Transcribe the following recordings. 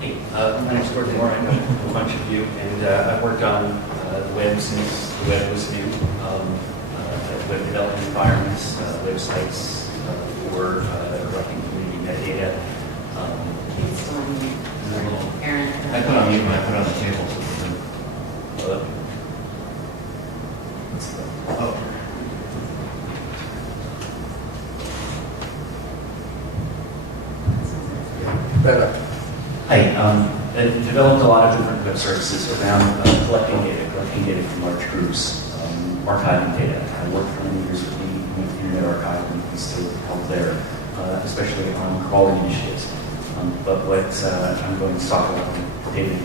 Hey, my name's Gordon Moore. I know a bunch of you, and I've worked on the web since the web was new, web development environments, websites for collecting community metadata. I put on mute when I put on the table. Oh. Better. Hi, I've developed a lot of different web services around collecting data from large groups, archiving data. I worked for many years with the Internet Archive, and we still help there, especially on crawling initiatives. But what I'm going to talk about with David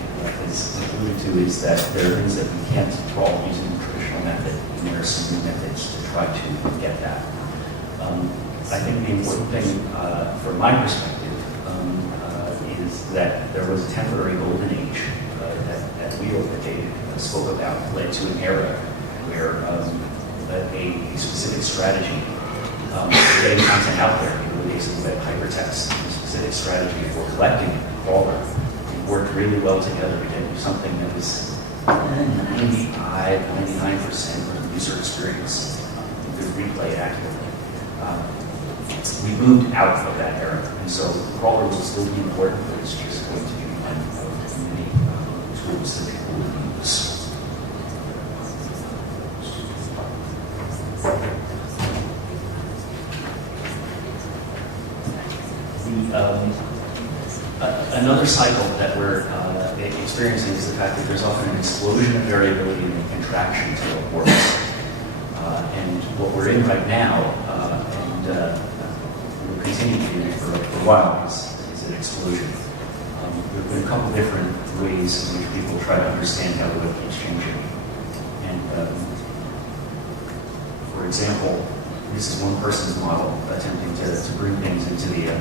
is alluded to is that there are things that we can't crawl using the traditional method, and there are some new methods to try to get that. I think the important thing from my perspective is that there was a temporary golden age that wheel that David spoke about led to an era where a specific strategy for getting content out there, in the days of web hypertext, a specific strategy for collecting a crawler worked really well together to get something that was 95, 99% of the user experience you could replay it accurately. We moved out of that era, and so the crawler will still be important, but it's just going to be one of many tools that people will use. Another cycle that we're experiencing is the fact that there's often an explosion of variability and contraction to what works. And what we're in right now, and we'll continue to be for a while, is an explosion. There have been a couple different ways in which people try to understand how the web keeps changing. And for example, this is one person's model attempting to bring things into the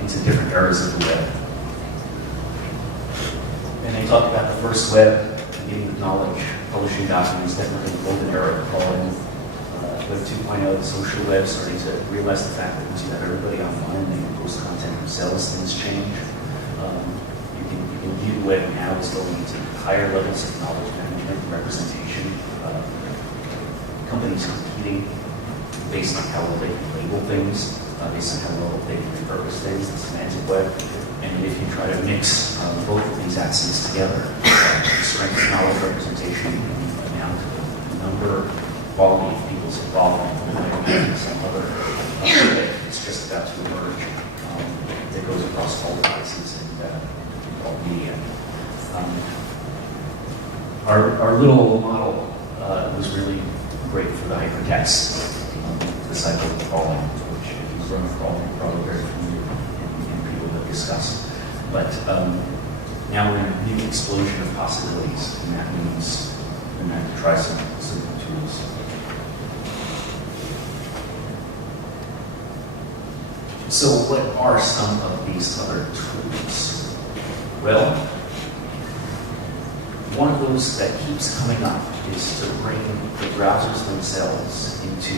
into different eras of the web. And they talk about the first web, beginning with knowledge, publishing documents, definitely the golden era, following Web 2.0, the social web, starting to realize the fact that once you have everybody online, they can post content themselves, things change. You can view the web now as going into higher levels of knowledge management and representation. Companies competing based on how well they can label things, based on how well they can repurpose things, the semantic web. And if you try to mix both of these axes together, strength, knowledge, representation, amount, number, quality of people's involvement, and some other it's just about to emerge that goes across all devices and all media. Our little model was really great for the hypertext, the cycle of crawling, which if you've run crawling, you're probably very familiar and people have discussed. But now we're in a new explosion of possibilities, and that means we're going to have to try some new tools. So what are some of these other tools? Well, one of those that keeps coming up is to bring the browsers themselves into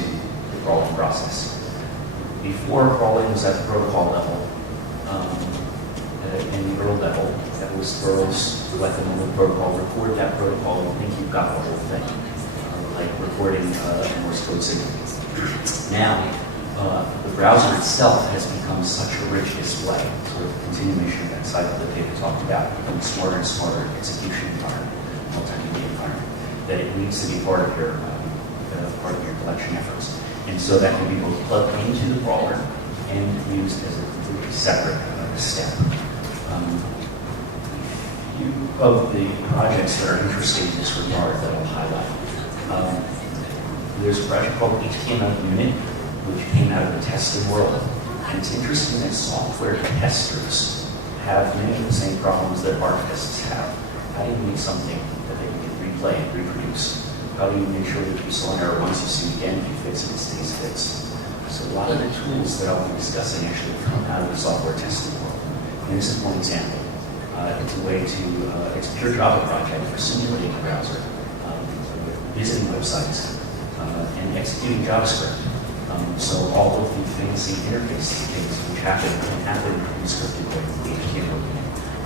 the crawling process. Before, crawling was at the protocol level. In the URL level, that was URLs, you let them on the protocol, record that protocol, and think you've got the whole thing, like recording a Morse code signal. Now, the browser itself has become such a rich display, sort of a continuation of that cycle that David talked about, becoming smarter and smarter execution environment, multimedia environment, that it needs to be part of your collection efforts. And so that can be both plugged into the crawler and used as a completely separate step. A few of the projects that are interesting in this regard that I'll highlight. There's a project called HTML Unit, which came out of the testing world. And it's interesting that software testers have many of the same problems that artists have. How do you make something that they can replay and reproduce? How do you make sure that if you saw an error once, you see it again, if you fix it, it stays fixed? So a lot of the tools that I'll be discussing actually come out of the software testing world. And this is one example. It's a way to, it's a pure Java project for simulating a browser, visiting websites, and executing JavaScript. So all of the fancy interface things which happen can happen in a scripted way with the HTML.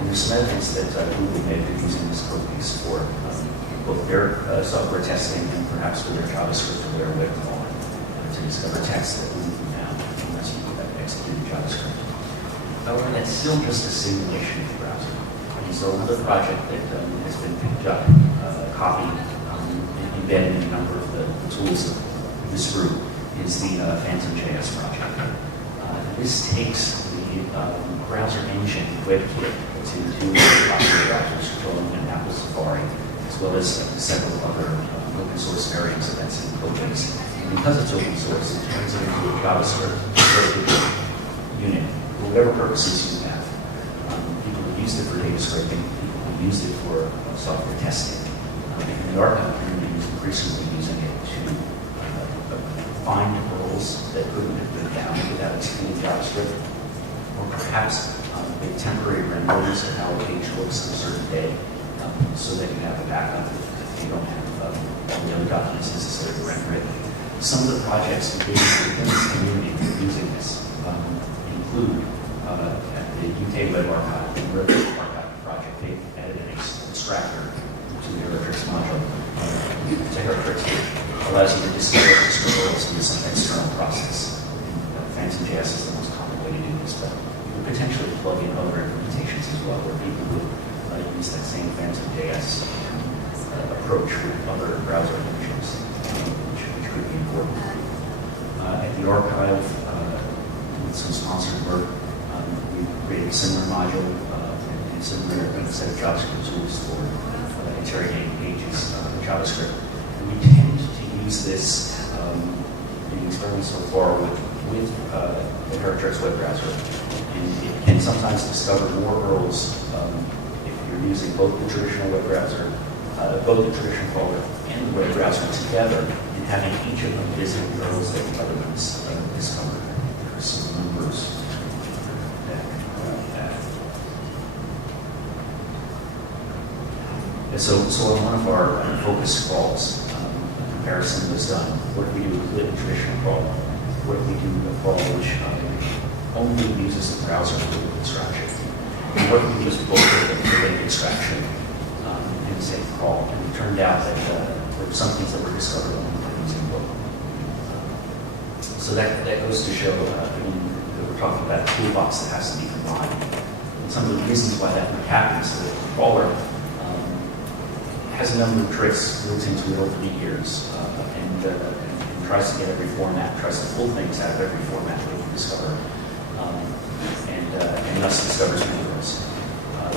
there's some evidence that Google may be using this code base for both their software testing and perhaps for their JavaScript or their web crawling to discover text that wouldn't be found unless you executed JavaScript. However, that's still just a simulation of the browser. And so another project that has been picked up, copied, and embedded in a number of the tools of this group is the Phantom.js project. This takes the browser engine, WebKit, to two popular browsers, Chrome and Apple Safari, as well as several other open source variants of that same code base. And because it's open source, it turns it into a JavaScript unit for whatever purposes you have. People have used it for data scraping, people have used it for software testing. And the archive community is increasingly using it to find roles that couldn't have been found without executing JavaScript, or perhaps make temporary renderings of how a page looks on a certain day, so that you have a backup if you don't have all the other documents necessary to render it. Some of the projects within this community that are using this include the UK Web Archive, the Web Archive project. They've added an extractor to the Heritrix module. To Heritrix, which allows you to discover roles in some external process. Phantom.js is the most common way to do this, but you could potentially plug in other implementations as well, where people would use that same Phantom.js approach with other browser functions, which could be important. At the archive, with some sponsored work, we created a similar module and similar set of JavaScript tools for interrogating pages of JavaScript. And we tend to use this in experiments so far with the Heritrix web browser. And it can sometimes discover more URLs if you're using both the traditional web browser, both the traditional crawler and the web browser together, and having each of them visit URLs that the other ones discovered. There are some numbers that. So on one of our focus crawls, a comparison was done. What do we do with the traditional crawl? What do we do with a crawl which only uses the browser for the extraction? And what do we use both of the data extraction in the same crawl? And it turned out that there were some things that were discovered only by using both. So that goes to show, again, that we're talking about a toolbox that has to be combined. And some of the reasons why that would happen is that the crawler has a number of tricks built into it over the years, and tries to get every format, tries to pull things out of every format that we can discover, and thus discovers new worlds.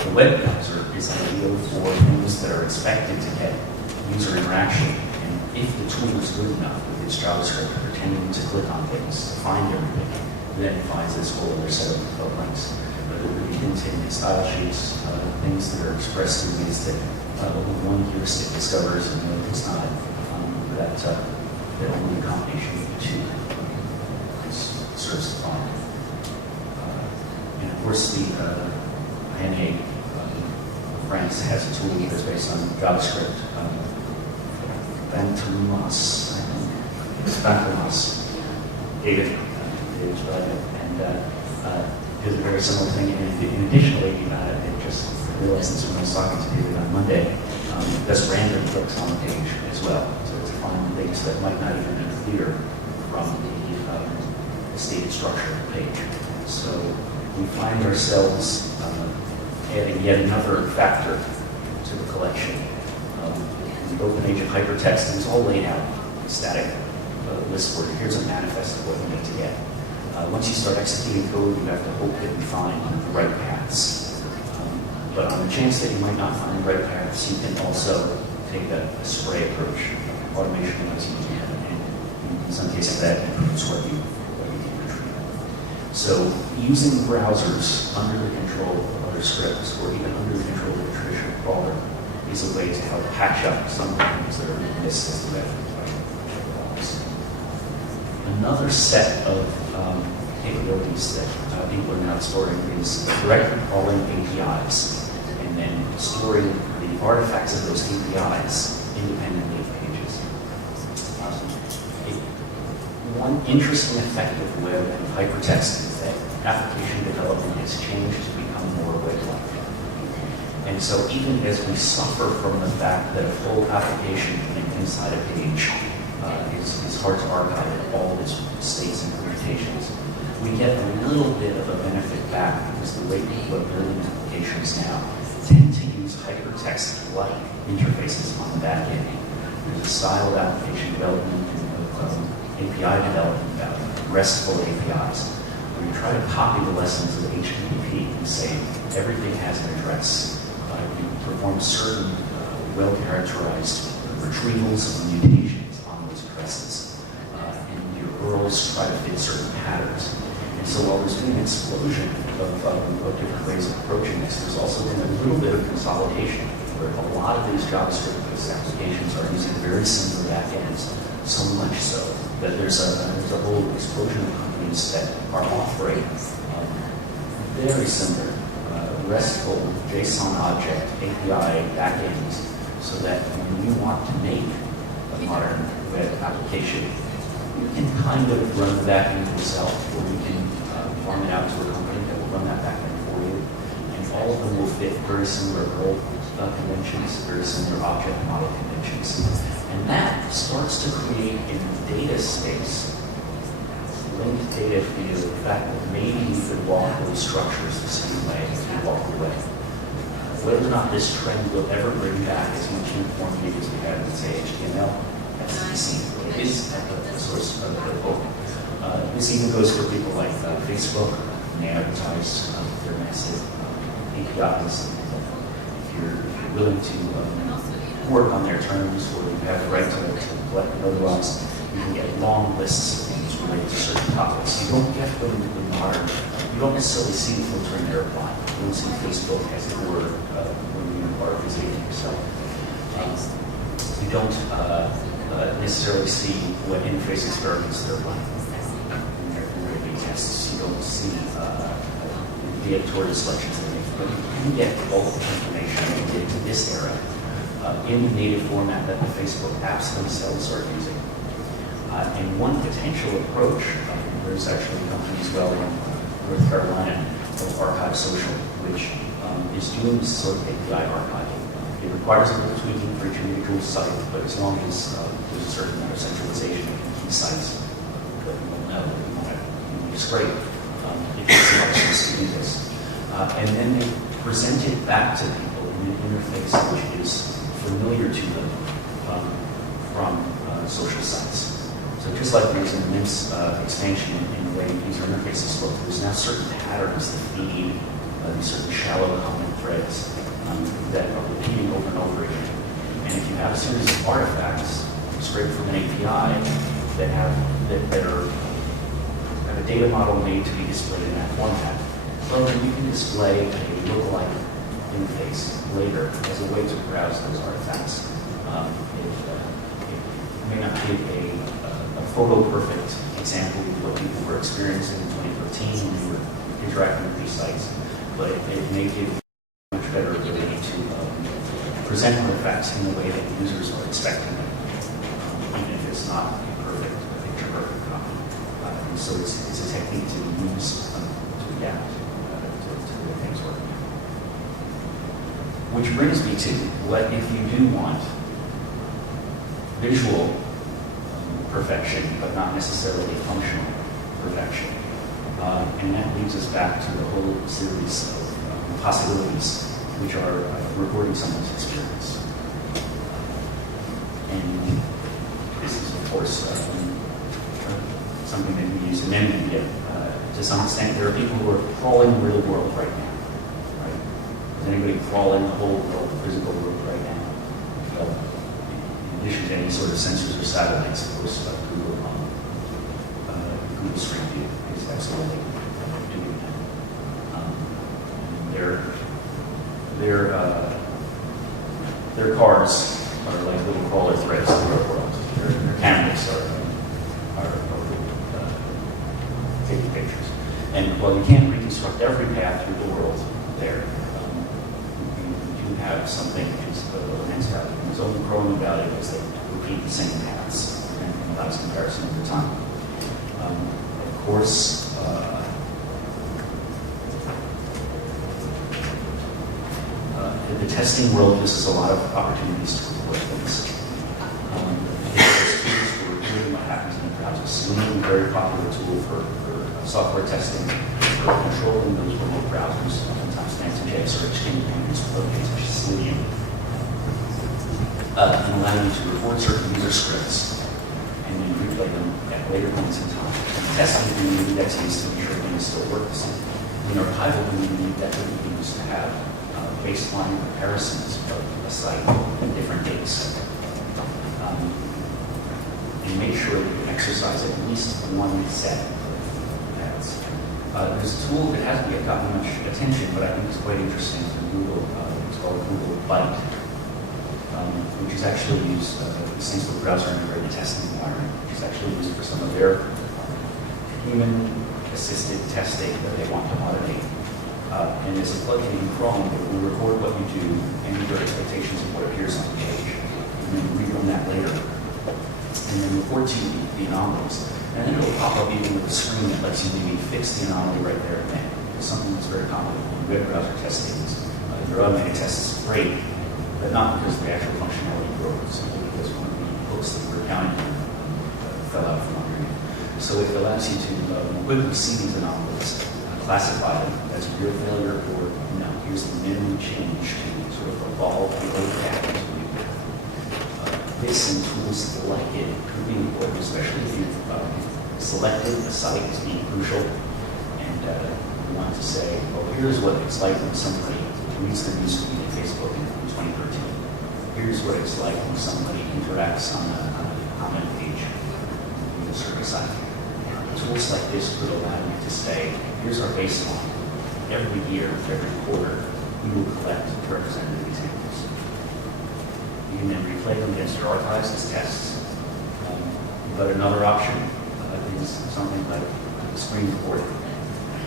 The web browser is ideal for things that are expected to get user interaction, and if the tool is good enough with its JavaScript, pretending to click on things, to find everything, then it finds this whole other set of links. But it would be hinting in style sheets, things that are expressed in ways that one heuristic discovers and the other does not. That only a combination of the two serves to find. And of course, the INA France has a tool that's based on JavaScript. Bantumas, David's project, and did a very similar thing. And additionally, it just realized this when I was talking to David on Monday, does random clicks on the page as well. So to find things that might not even be clear from the stated structure of the page. So we find ourselves adding yet another factor to the collection. In the open age of hypertext, and it's all laid out in a static list where here's a manifest of what you need to get. Once you start executing code, you have to hope that you find the right paths. But on the chance that you might not find the right paths, you can also take a spray approach. Automation allows you to do that, and in some cases that improves what you can retrieve. So using browsers under the control of other scripts, or even under the control of a traditional crawler, is a way to help patch up some of the things that are missed as the web. Another set of capabilities that people are now exploring is directly crawling APIs and then storing the artifacts of those APIs independently of pages. One interesting effect of web and hypertext is that application development has changed to become more web-like. And so even as we suffer from the fact that a full application inside a page is hard to archive in all its states and permutations, we get a little bit of a benefit back because the way people are building applications now tend to use hypertext-like interfaces on the back end. There's a style of application development and API development about RESTful APIs, where you try to copy the lessons of HTTP and say everything has an address. You perform certain well-characterized retrievals and mutations on those addresses. And your URLs try to fit certain patterns. And so while there's been an explosion of different ways of approaching this, there's also been a little bit of consolidation, where a lot of these JavaScript-based applications are using very similar backends, so much so that there's a whole explosion of companies that are offering very similar RESTful JSON object API backends, so that when you want to make a modern web application, you can kind of run the backend yourself, or you can farm it out to a company that will run that backend for you. And all of them will fit very similar role conventions, very similar object model conventions. And that starts to create in the data space linked data via the fact that maybe you could walk those structures the same way as you walk away. Whether or not this trend will ever bring back as much uniformity as we had in, say, HTML, that's to be seen. It is a source of hope. This even goes for people like Facebook. They advertise their massive APIs. If you're willing to work on their terms, or you have the right to collect and otherwise, you can get long lists of things related to certain topics. You don't get them in the modern. You don't necessarily see the filter in there applying. You don't see Facebook as it were when you are visiting yourself. You don't necessarily see what interface experiments they're running in their A/B tests. You don't see the editorial selections they make, but you can get bulk information into this era in the native format that the Facebook apps themselves are using. And one potential approach, there's actually a company as well in North Carolina called Archive Social, which is doing this sort of API archiving. It requires a little tweaking for each individual site, but as long as there's a certain amount of centralization of key sites that you will know that you want to use great, it gives the options to do this. And then they present it back to people in an interface which is familiar to them from social sites. So just like there's an immense expansion in the way user interfaces look, there's now certain patterns that feed these certain shallow comment threads that are repeating over and over again. And if you have a series of artifacts straight from an API that have a data model made to be displayed in that format, well, then you can display a lookalike interface later as a way to browse those artifacts. It may not be a photo-perfect example of what people were experiencing in 2013 when they were interacting with these sites, but it may give a much better ability to present artifacts in the way that users are expecting them, even if it's not a picture-perfect copy. And so it's a technique to use to adapt to the way things work. Which brings me to what if you do want visual perfection, but not necessarily functional perfection. And that leads us back to the whole series of possibilities, which are recording someone's experience. And this is, of course, something that we use in many media. To some extent, there are people who are crawling the real world right now. Right? Is anybody crawling the whole world, the physical world right now? In addition to any sort of sensors or satellites, of course, Google Street View is absolutely doing that. Their cars are like little crawler threads of the real world. Their cameras are taking pictures. And while you can't reconstruct every path through the world there, you do have something which is a immense value. And there's only growing value as they repeat the same paths and allows comparison over time. Of course, The testing world gives us a lot of opportunities to report things. There's tools for reporting what happens in the browser. Subic is a very popular tool for software testing, for controlling those remote browsers, sometimes Nginx or Exchange payments plugins such as Selenium. And allow you to record certain user scripts and then replay them at later points in time. Testing can be indexing to ensure things still work the same. In archival, we need that to be used to have baseline comparisons of a site at different dates. And make sure that you exercise at least one set of ads. There's a tool that hasn't yet gotten much attention, but I think it's quite interesting from Google. It's called Google Byte, which is actually used, it stands for Browser Integrated Testing Environment, which is actually used for some of their human-assisted testing that they want to automate. And it's a plugin in Chrome that will record what you do and your expectations of what appears on the page. And then rerun that later. And then report to you the anomalies. And then it'll pop up even with a screen that lets you maybe fix the anomaly right there and then. It's something that's very common in web browser testing. Your automated test is great, but not because the actual functionality broke, simply because one of the hooks that we're counting on fell out from underneath. So it allows you to quickly see these anomalies, classify them as real failure or no, here's the minimum change to sort of evolve the old pattern to new pattern. This and tools like it could be important, especially if you've selected a site as being crucial and you want to say, well, here's what it's like when somebody reads the news feed on Facebook in 2013. Here's what it's like when somebody interacts on a comment page in a certain site. Tools like this could allow you to say, here's our baseline. Every year, every quarter, we will collect representative examples. You can then replay them against your archives as tests. But another option is something like screen recording.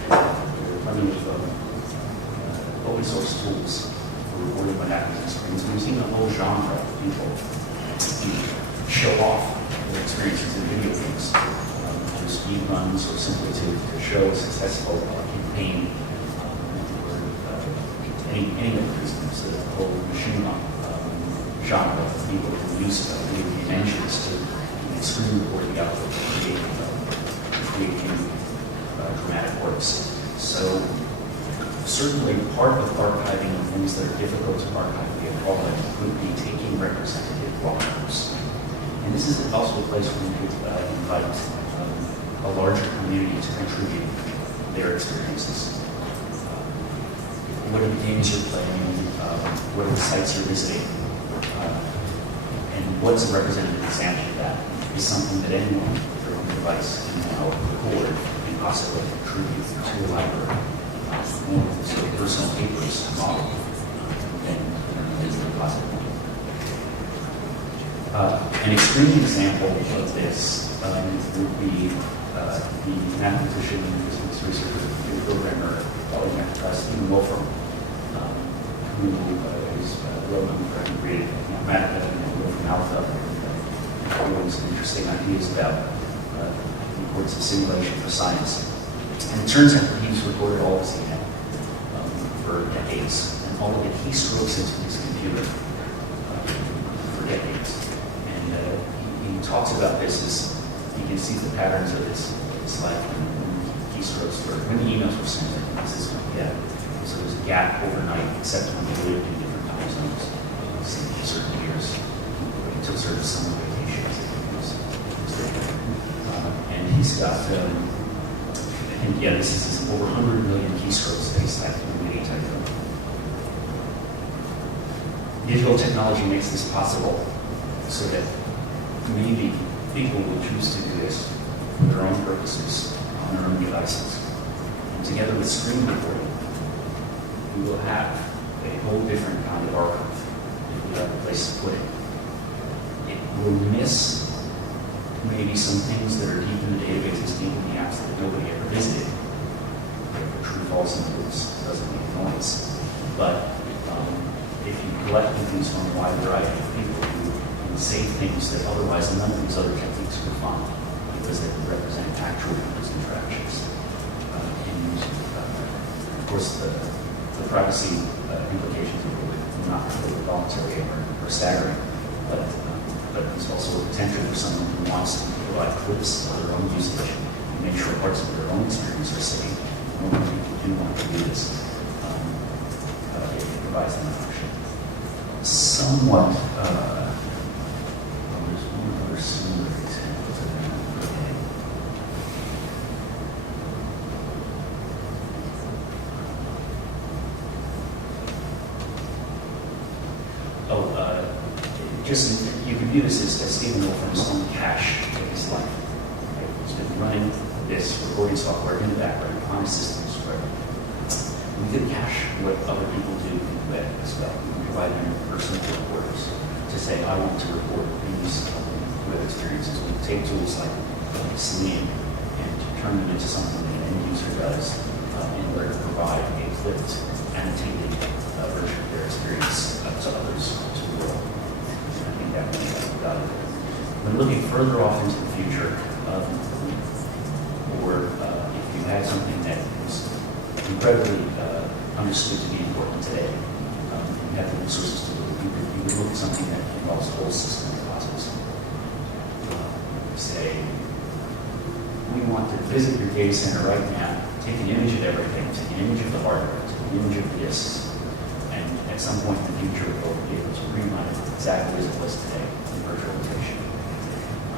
There are plenty of open source tools for recording what happens in screens. We've seen a whole genre of people show off their experiences in video games. Speed runs or simply to show a successful campaign or any of these things, the whole machine genre of people who use video game engines to screen record the output to create new dramatic works. So certainly part of archiving things that are difficult to archive via quality could be taking representative raw notes. And this is also a place where we could invite a larger community to contribute their experiences. What are the games you're playing? What are the sites you're visiting? And what's a representative example of that is something that anyone with their own device can now record and possibly contribute to a library. More sort of personal papers model than is the possible. An extreme example of this would be the mathematician and physics researcher, programmer, Stephen Wolfram, who is well known for having created Wolfram Alpha, and some interesting ideas about the importance of simulation for science. And it turns out that he's recorded all this data for decades, and all of it he strokes into his computer for decades. And he talks about this as you can see the patterns of his life and keystrokes for when the emails were sent. This is so there's a gap overnight, except when they lived in different time zones, certain years, until certain summer vacations. And he's got, I think, this is over 100 million keystrokes that he's typed in any type of. Digital technology makes this possible so that maybe people will choose to do this for their own purposes on their own devices. And together with screen recording, we will have a whole different kind of archive if we have a place to put it. It will miss maybe some things that are deep in the databases, deep in the apps that nobody ever visited. Like the true false inputs doesn't make noise. But if you collect things from a wide variety of people who can say things that otherwise none of these other techniques would find, because they represent actual people's interactions. And of course, the privacy implications are a little bit not completely voluntary or staggering, but there's also a potential for someone who wants to provide clips of their own usage and make sure parts of their own experience are safe. More people do want to do this. It provides them an option. Somewhat, there's one other similar example to that. Okay. Just, you can view this as Stephen Wolfram's own cache of his life. Right? He's been running this recording software in the background on his systems where we can cache what other people do in the web as well. We can provide them with personal recorders to say, I want to record these web experiences. We take tools like Selenium and turn them into something that an end user does in order to provide a clipped, annotated version of their experience to others, to the world. And I think that would be valuable. When looking further off into the future, or if you had something that was incredibly understood to be important today, and you have the resources to do it, you would look at something that involves whole system process. Say, we want to visit your data center right now, take an image of everything, take an image of the hardware, take an image of this, and at some point in the future, we'll be able to rewind it exactly as it was today in virtual location.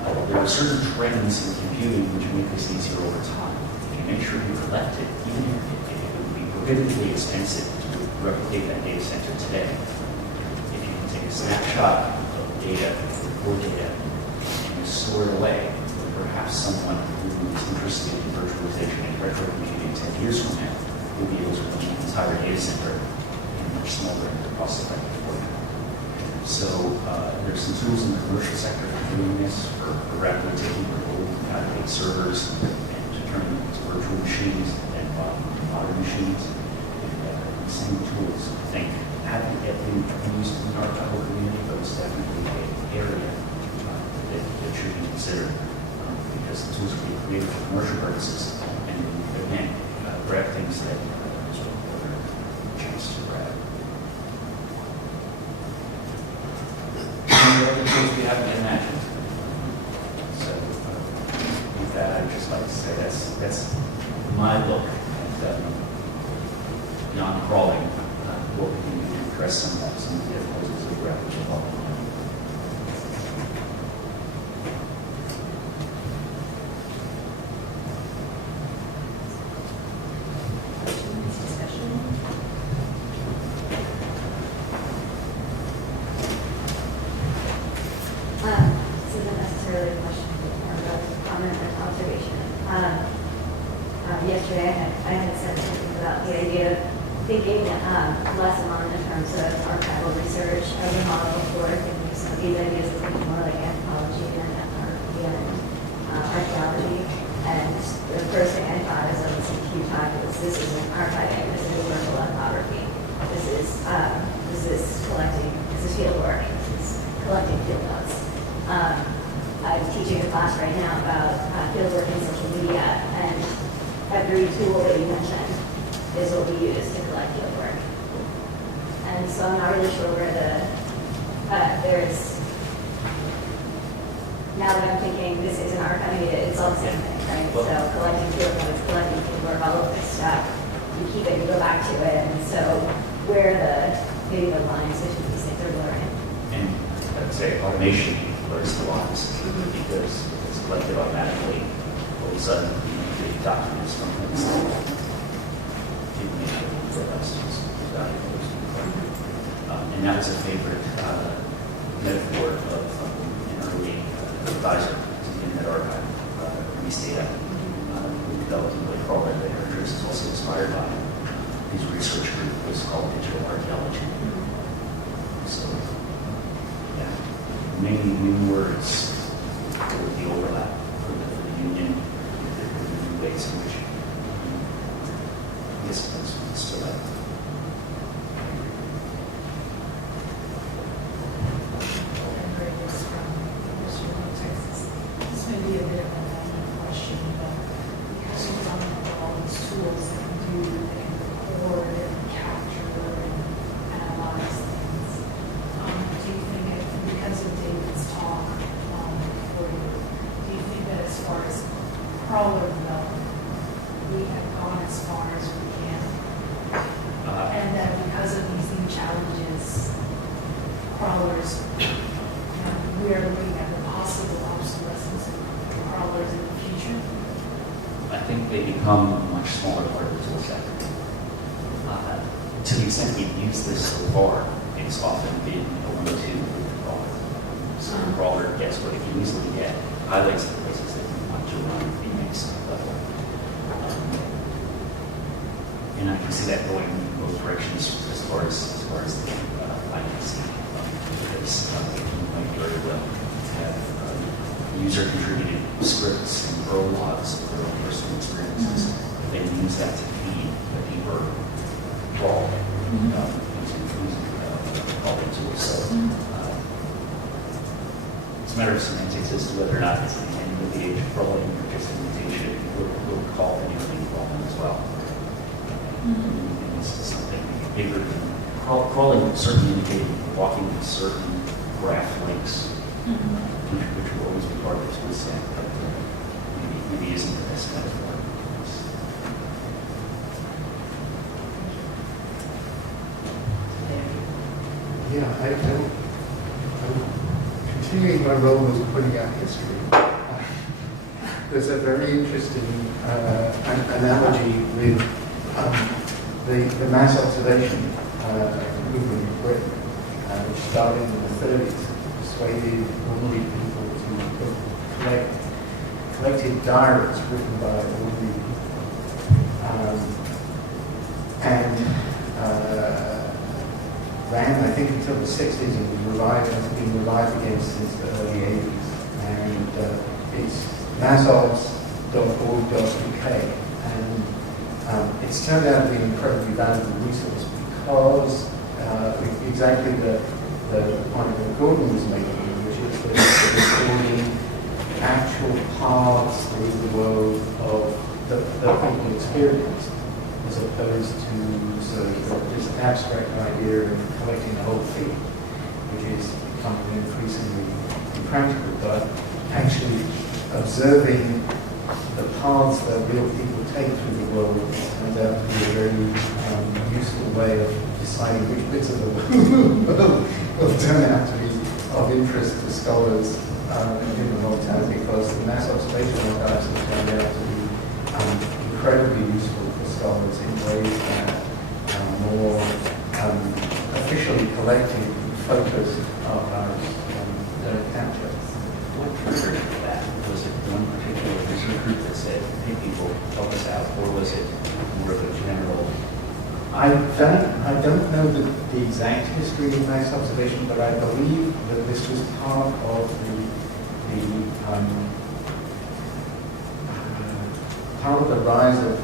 There are certain trends in computing which make this easier over time. If you make sure you collect it, even if it would be prohibitively expensive to replicate that data center today, if you can take a snapshot of data, record data, and you store it away, then perhaps someone who is interested in virtualization and retro computing 10 years from now will be able to run an entire data center in a much smaller and cost-effective format. So there's some tools in the commercial sector for doing this, for rapidly taking your old out-of-date servers and to turn them into virtual machines and modern machines. And same tools, I think, haven't yet been used in our archival community, but it's definitely an area that should be considered because the tools are being created for commercial purposes and again, grab things that there's no other chance to grab. The other tools we haven't imagined. So with that, I'd just like to say that's my look at beyond crawling, what we can do to address some of the difficulties of graphical development. This isn't necessarily a question, more of a comment or observation. Yesterday I had said something about the idea of thinking less along in terms of archival research as a model for thinking some of these ideas of thinking more like anthropology and ethnography and archaeology. And the first thing I thought as I was listening to you talk was this isn't archiving, this is virtual ethnography. This is collecting, this is field work, this is collecting field notes. I'm teaching a class right now about fieldwork in social media, and every tool that you mentioned is what we use to collect fieldwork. And so I'm not really sure where there's, now that I'm thinking this isn't archiving, it's all the same thing, right? So collecting field notes, collecting fieldwork, all of this stuff, you keep it, you go back to it, and so where maybe the lines between these things are blurring. And I'd say automation blurs the lines because it's collected automatically. All of a sudden, the documents from this people need to for us is valuable. And that was a favorite metaphor of an early advisor to the Internet Archive, release data. We developed a really crawler that is also inspired by his research group was called digital archaeology. So, yeah, many new words for the overlap, for the union, for the new ways in which disciplines stood up. This may be a bit of a random question, but because we don't have all these tools that can record and capture and analyze things, crawlers, we are looking at the possible obsolescence of crawlers in the future. I think they become a much smaller part of the tool set. To the extent we've used this so far, it's often been a 1-2 crawler. So the crawler gets what it can easily get, highlights the places that you want to run the next level. And I can see that going in both directions as far as the IDC. Because it might very well have user-contributed scripts and prologues of their own personal experiences. They use that to feed a deeper crawl using crawling tools. So it's a matter of semantics as to whether or not it's the end of the age of crawling or just an invitation. We'll call anything crawling as well. And it's something bigger than crawling, certainly indicating walking certain graph links, which will always be part of the tool set, but maybe isn't the best metaphor. Yeah, I'm continuing my role as putting out history. There's a very interesting analogy with the mass observation movement in Britain, which started in the 30s, persuaded ordinary people to collected diaries written by ordinary people. Ran, I think, until the 60s and was revived, has been revived again since the early 80s. And it's massobs.org.uk. And it's turned out to be an incredibly valuable resource because exactly the point that Gordon was making, which is that it's recording actual paths through the world of the people experience, as opposed to sort of this abstract idea of collecting the whole thing, which is becoming increasingly impractical, but actually observing the paths that real people take through the world turns out to be a very useful way of deciding which bits of the world will turn out to be of interest to scholars in the long term, because the mass observation archives have turned out to be incredibly useful for scholars in ways that are more officially collected, focused archives don't capture. What triggered that? Was it one particular research group that said, hey people, help us out, or was it more of a general? I don't know the exact history of mass observation, but I believe that this was part of the rise of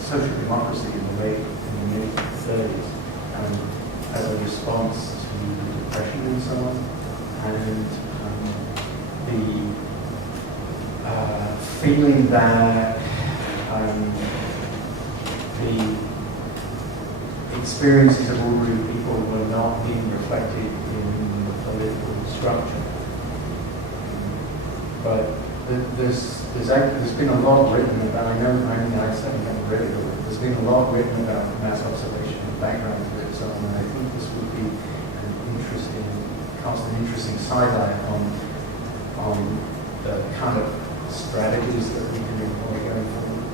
social democracy in the mid-30s as a response to depression and so on, and the feeling that the experiences of ordinary people were not being reflected in the political structure. But there's been a lot written about, I certainly haven't read it all, there's been a lot written about mass observation and background to it, so and I think this would be cast an interesting sidelight on the kind of strategies that we can employ going forward.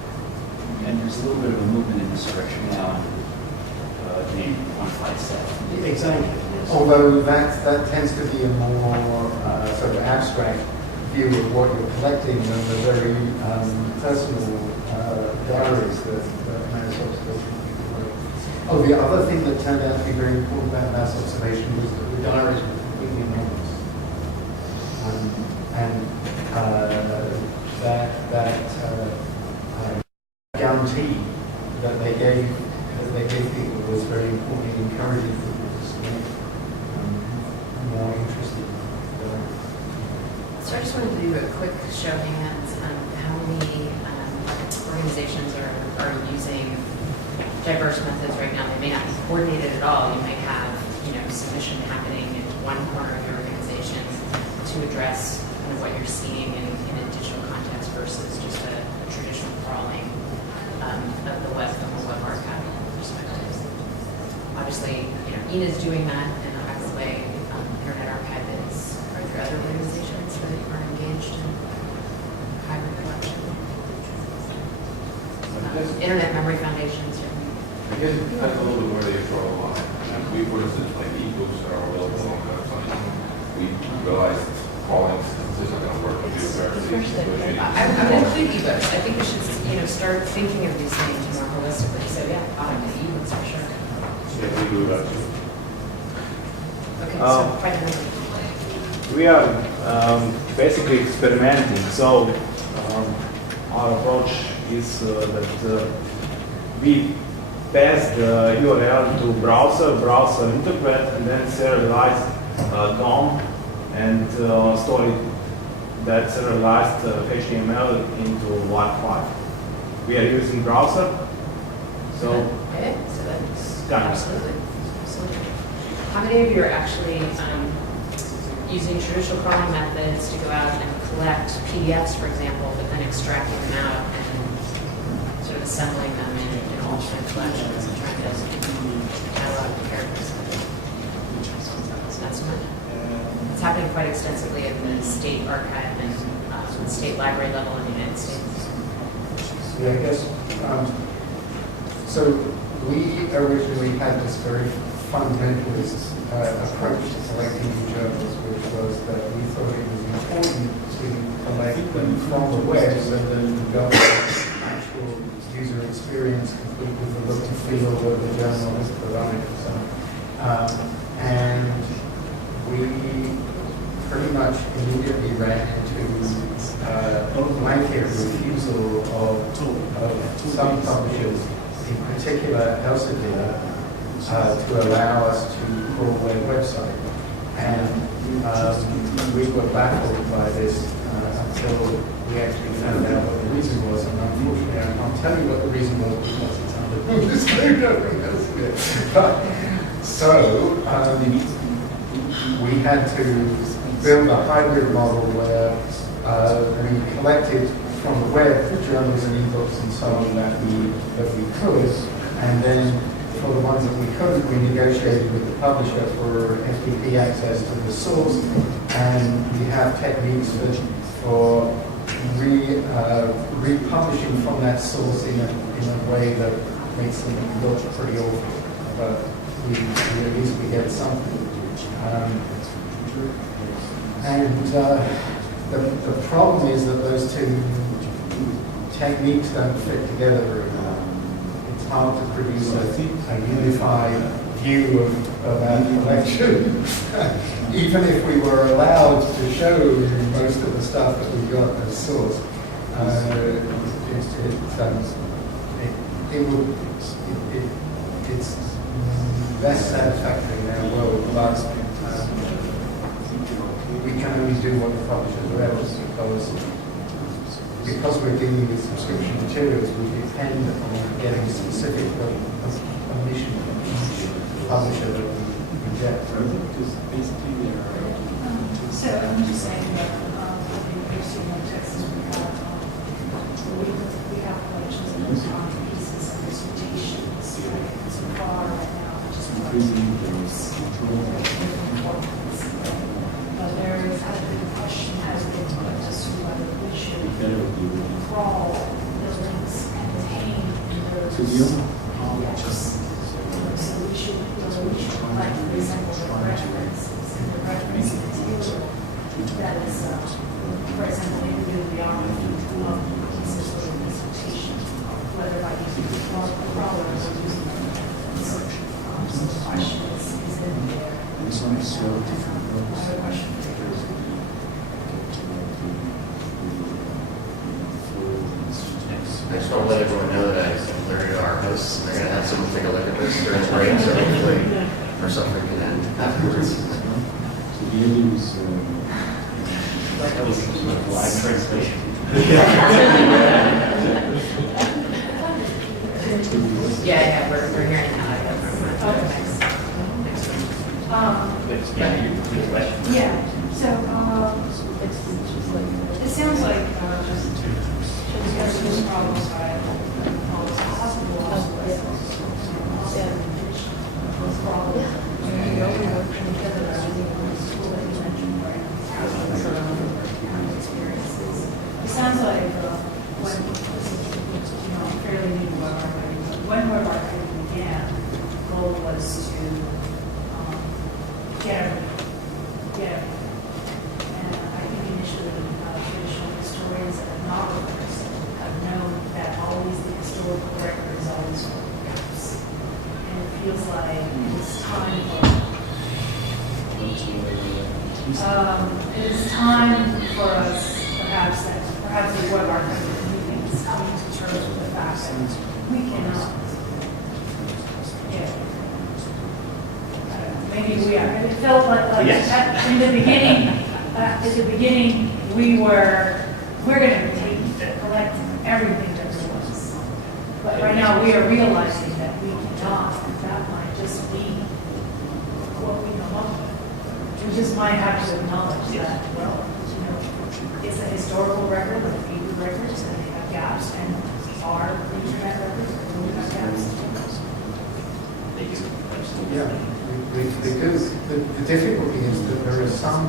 And there's a little bit of a movement in this direction now, named quantified set. Exactly. Although that tends to be a more sort of abstract view of what you're collecting than the very personal diaries that mass observation people wrote. Oh, the other thing that turned out to be very important about mass observation was that the diaries were completely anonymous. That guarantee that they gave people was very important in encouraging people to submit more interested. So I just wanted to do a quick show of hands on how many organizations are using diverse methods right now. They may not be coordinated at all. You might have, submission happening in one corner of your organization to address kind of what you're seeing in a digital context versus just a traditional crawling of the web from a web archive perspective. obviously, Ina's doing that in a high way. Internet Archive is. Are there other organizations that are engaged in hybrid collection? Internet Memory Foundations. I guess it depends a little bit where they draw the line. We, for instance, like ebooks are available on the website. We realized calling systems isn't going to work with the university. I would include ebooks. I think we should, start thinking of these things more holistically. So yeah, automate ebooks for sure. Yeah, we do that too. Okay, so quite a number. We are basically experimenting. So our approach is that we pass the URL to browser interpret, and then serialize DOM and store that serialized HTML into WAR file. We are using browser, so Okay, so that's kind of absolutely. How many of you are actually using traditional crawling methods to go out and collect PDFs, for example, but then extracting them out and sort of assembling them in alternate collections and trying to catalog the characters? Not so much. It's happening quite extensively at the state archive and the state library level in the United States. Yeah, I guess, so we originally had this very fundamentalist approach to collecting the journals, which was that we thought it was important to collect them from the web so that you got actual user experience complete with the look and feel that the journal has provided. So, and we pretty much immediately ran into blanket refusal of some publishers, in particular Elsevier, to allow us to crawl their website. And we were baffled by this until we actually found out what the reason was. And unfortunately, I can't tell you what the reason was because it's under disclosure from Elsevier. But so we had to build a hybrid model where we collected from the web the journals and ebooks and so on that we could, and then for the ones that we couldn't, we negotiated with the publisher for FTP access to the source, and we have techniques for republishing from that source in a way that makes them look pretty awful, but at least we get something. The problem is that those two techniques don't fit together very well. It's hard to produce a unified view of our collection. Even if we were allowed to show most of the stuff that we got as source, it's less satisfactory in our world, but we can only do what the publishers are able to, because we're dealing with subscription materials, we depend on getting specific permission from each publisher that we get. So I'm just saying that based on Texas, we have collections of those pieces and dissertations. And so far right now, I just want to but there is a question has been put as to whether we should crawl the links and contain those PDFs. So we should collect, for example, the references and the reference material that is, for example, in the bibliography of pieces of the dissertation, whether by using crawlers or using reference. So the question is it there? And this one is so different. Another question. I just want to let everyone know that they're our hosts, and they're going to have someone take a look at this during the break, so hopefully, or something can end afterwards. So the ending is... That was a live translation. Yeah, we're hearing how that goes. Yeah, so it sounds like there's this problem by hospital was to get everything. And I think initially traditional historians and ethnographers have known that always the historical record is always full of gaps. And it feels like it's time for us, perhaps the web archive community is coming to terms with the fact that we cannot. Maybe we are. And it felt like Yes. in the beginning, we're going to collect everything that there was. But right now, we are realizing that we cannot. That might just be what we come up with. We just might have to acknowledge that, well, it's a historical record with paper records, and they have gaps, and our internet records really have gaps. They do. Absolutely. Yeah, because the difficulty is that there are some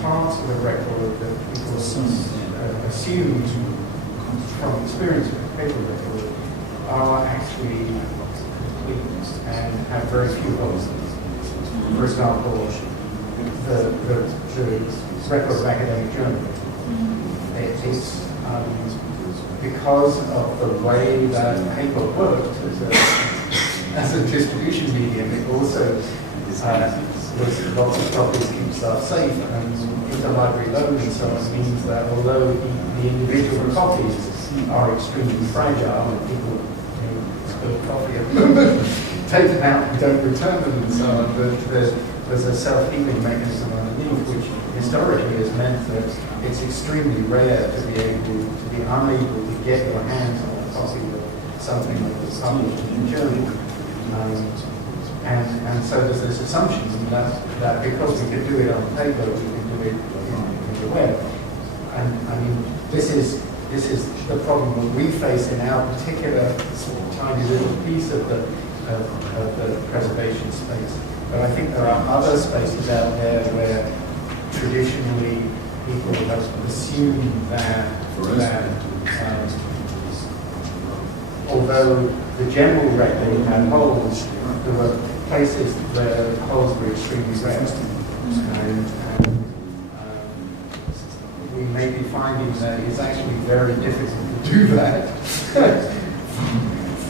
parts of the record that people assume from experience with paper record are actually complete and have very few holes. For example, the record of academic journalism. It's because of the way that paper worked as a distribution medium, it also with lots of copies keeps stuff safe and interlibrary loan and so on means that although the individual copies are extremely fragile and people spill coffee at the moment, take them out and don't return them and so on, there's a self-healing mechanism underneath which historically has meant that it's extremely rare to be unable to get your hands on a copy of something that was published in the journal. And so there's this assumption that because we could do it on paper, we can do it in the web. And I mean, this is the problem that we face in our particular sort of tiny little piece of the preservation space. But I think there are other spaces out there where traditionally people have assumed that although the general record had holes, there were places where the holes were extremely rare. And we may be finding that it's actually very difficult to do that,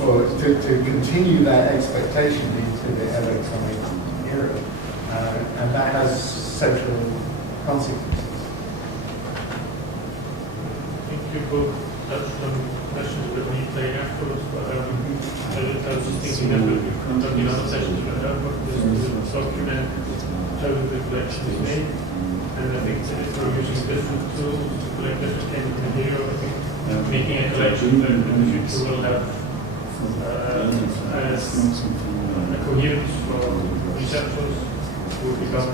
to continue that expectation into the electronic era. And that has social consequences. I think you both touched on questions that we play afterwards, but I was just thinking that we could have in other sessions about how this document how the collection is made. And I think that if we're using different tools to collect different kind of material, I think making a collection that in the future will have a coherence for researchers will become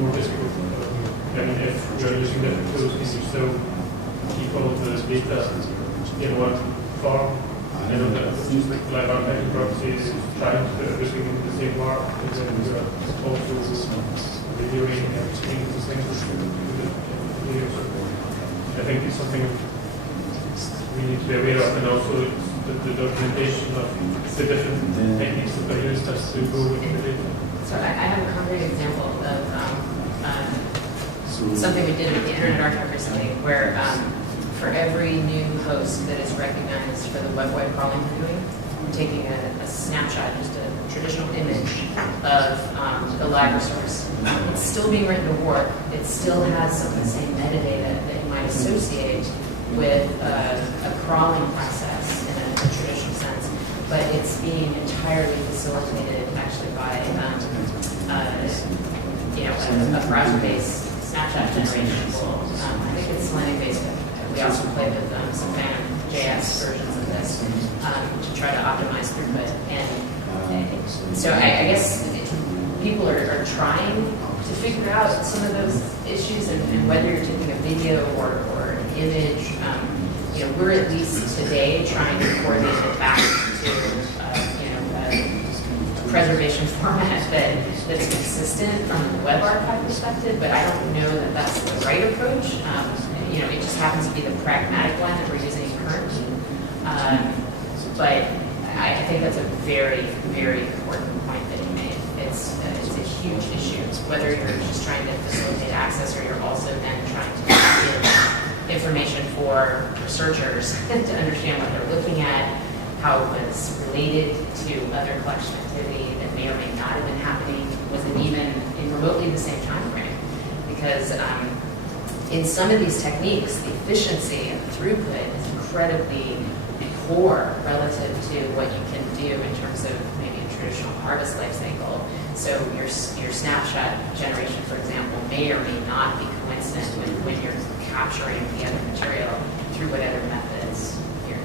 more difficult. I mean, if we are using different tools, can you still keep all of the data in one form? I know that like our method proxy is trying to put everything in the same mark, and then we are also reviewing and changing these things. I think it's something we need to be aware of, and also the documentation of the different techniques that are used as to go with the data. So I have a concrete example of something we did with the Internet Archive recently, where for every new host that is recognized for the web crawling we're doing, we're taking a snapshot, just a traditional image of the live resource. It's still being written to work. It still has some of the same metadata that you might associate with a crawling process in a traditional sense, but it's being entirely facilitated actually by a browser-based snapshot generation tool. I think it's Selenium-based. We also play with some JS versions of this to try to optimize throughput. And so I guess people are trying to figure out some of those issues, and whether you're taking a video or an image, we're at least today trying to coordinate it back to a preservation format that's consistent from the web archive perspective, but I don't know that that's the right approach. It just happens to be the pragmatic one that we're using currently. But I think that's a very, very important point whether you're just trying to facilitate access or you're also then trying to give information for researchers to understand what they're looking at, how it was related to other collection activity that may or may not have been happening, was it even in remotely the same time frame? Because in some of these techniques, the efficiency and the throughput is incredibly poor relative to what you can do in terms of maybe a traditional harvest life cycle. So your snapshot generation, for example, may or may not be coincident with when you're capturing the other material through whatever methods you're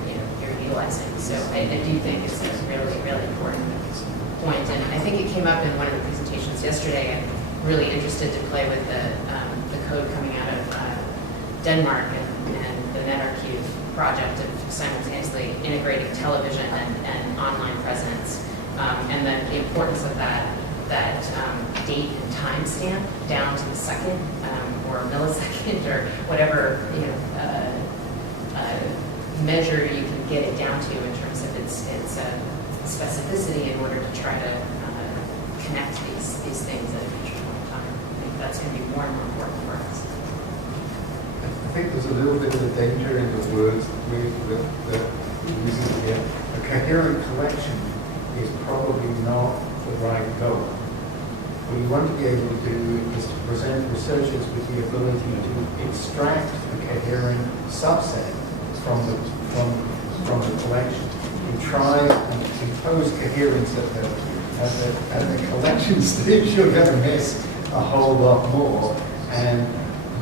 utilizing. So I do think it's a really, really important point. And I think it came up in one of the presentations yesterday. I'm really interested to play with the code coming out of Denmark and the NetArchive project of simultaneously integrating television and online presence, and then the importance of that date and timestamp down to the second or millisecond or whatever measure you can get it down to in terms of its specificity in order to try to connect these things at a future point in time. I think that's going to be more and more important for us. I think there's a little bit of a danger in the words that we're using here. A coherent collection is probably not the right goal. What you want to be able to do is to present researchers with the ability to extract a coherent subset from the collection. You try and impose coherence at the collection stage, you're going to miss a whole lot more. And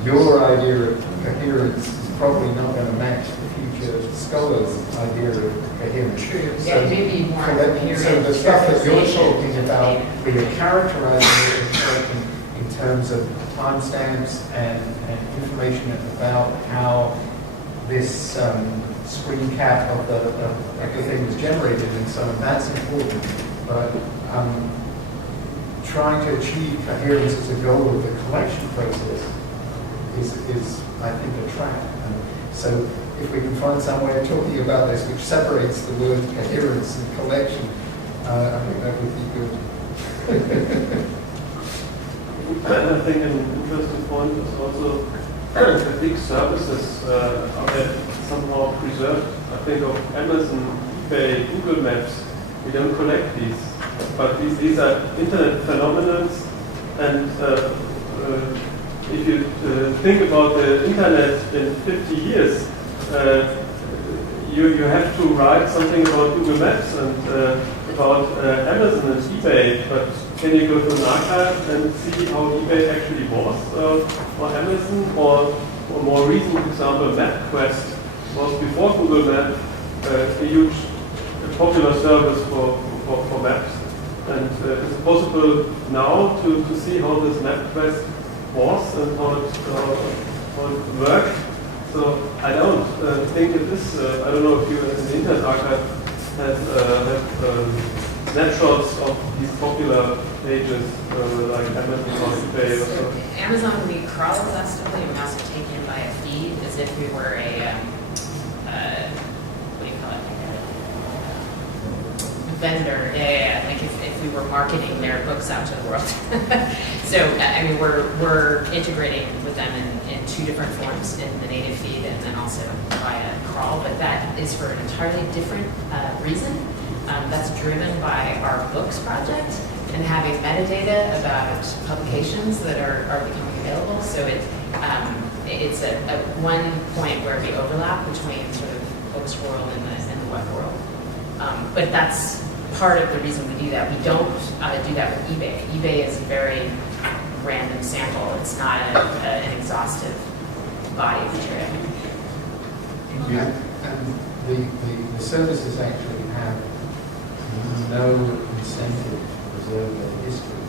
your idea of coherence is probably not going to match the future scholar's idea of coherence. Yeah, it may be more coherent. So the stuff that you're talking about, where you're characterizing it and talking in terms of timestamps and information about how this screen cap of the thing was generated and so on, that's important. But trying to achieve coherence as a goal of the collection process is I think, a trap. And so if we can find some way of talking about this which separates the word coherence and collection, I think that would be good. I think an interesting point is also the big services are somehow preserved. I think of Amazon, eBay, Google Maps. We don't collect these, but these are internet phenomena, and if you think about the internet in 50 years, you have to write something about Google Maps and about Amazon and eBay, but can you go to an archive and see how eBay actually was, or Amazon, or more recent example, MapQuest was before Google Maps a huge popular service for maps. And it's possible now to see how this MapQuest was and how it worked. So I don't think it is. I don't know if you in the Internet Archive have snapshots of these popular pages like Amazon or eBay or so. Amazon, we crawl exhaustively and we also take in by a feed as if we were a what do you call it? Vendor. Yeah. Like if we were marketing their books out to the world. So I mean, we're integrating with them in two different forms, in the native feed and then also via crawl. But that is for an entirely different reason. That's driven by our books project and having metadata about publications that are becoming available. So it's a one point where we overlap between sort of books world and the web world. But that's part of the reason we do that. We don't do that with eBay. eBay is a very random sample. It's not an exhaustive body of material. And the services actually have no incentive to preserve their history.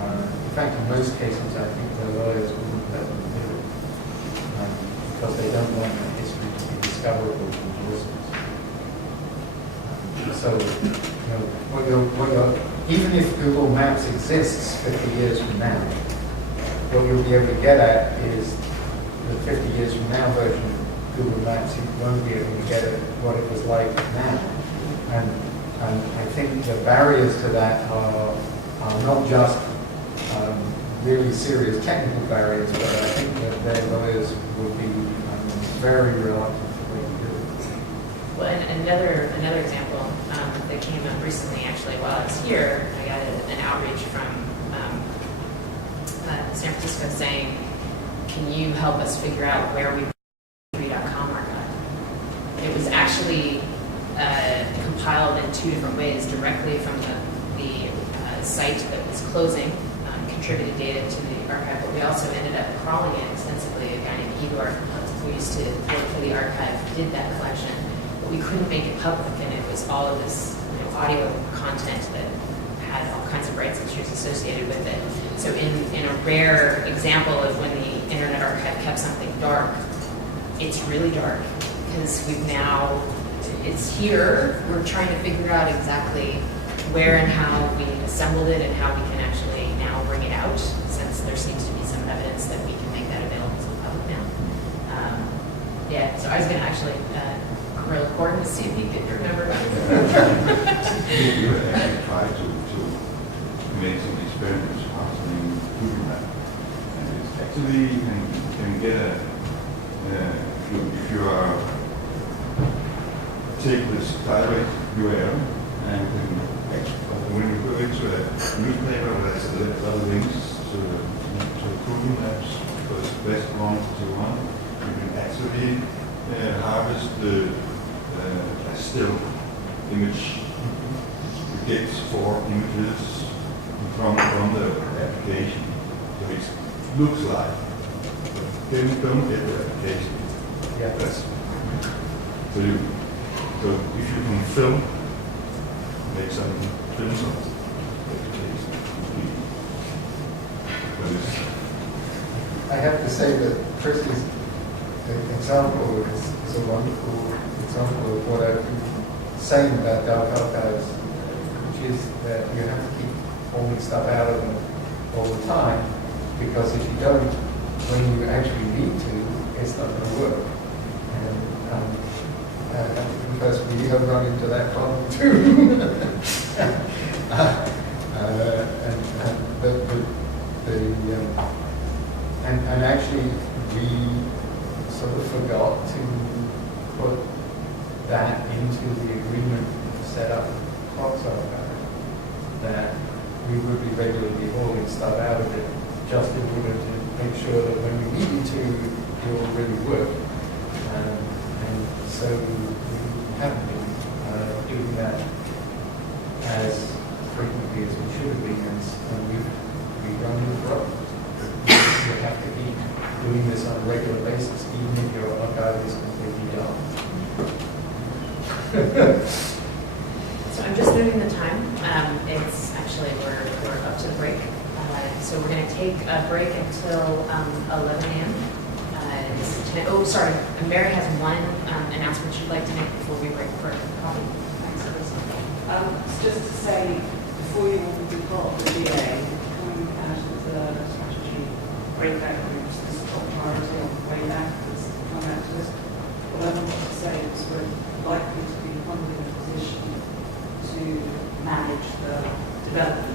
In fact, in most cases, I think the lawyers wouldn't let them do it because they don't want their history to be discoverable from lawsuits. So, even if Google Maps exists 50 years from now, what you'll be able to get at is the 50 years from now version of Google Maps. You won't be able to get at what it was like now. And I think the barriers to that are not just really serious technical barriers, but I think that their lawyers will be very reluctant to do it. Well, and another example that came up recently, actually, while I was here, I got an outreach from San Francisco saying, "Can you help us figure out where we free.com archive?" It was actually compiled in two different ways: directly from the site that was closing, contributed data to the archive, but we also ended up crawling it extensively. A guy named Igor, who used to work for the archive, did that collection. We couldn't make it public, and it was all of this audio content that had all kinds of rights issues associated with it. So in a rare example of when the Internet Archive kept something dark, it's really dark because it's here. We're trying to figure out exactly where and how we assembled it and how we can actually now bring it out, since there seems to be some evidence that we can make that available to the public now. Yeah, so I was going to actually grill Gordon to see if he could remember. You actually try to make some experiments using FutureWeb. And it's actually, you can get if you are take this direct URL and when you go into a newspaper, there's a lot of links to Google Maps, because best one to one, you can actually harvest the still image. You get 4 images from the application. So it looks like, but then don't get the application. Yeah. So if you can film, make some films of I have to say that Christy's example is a wonderful example of what I've been saying about dark archives, which is that you have to keep pulling stuff out of them all the time, because if you don't, when you actually need to, it's not going to work. Because we have run into that problem too. And actually, we sort of forgot to put that into the agreement set up Fox archive, that we would be regularly hauling stuff out of it just in order to make sure that when we needed to, it will really work. And so we haven't been doing that as frequently as we should have been, and we've run into problems. You have to keep doing this on a regular basis, even if your archive is completely dark. So I'm just noting the time. It's actually, we're up to the break. So we're going to take a break until 11 a.m. Oh, sorry. Mary has one announcement she'd like to make before we break for coffee. Thanks, Elizabeth. Just to say, before you want to be part of the DA, coming out of the strategy breakout groups, this is top priority on the way back, that's come out to this. What I wanted to say is we're likely to be funding a position to manage the development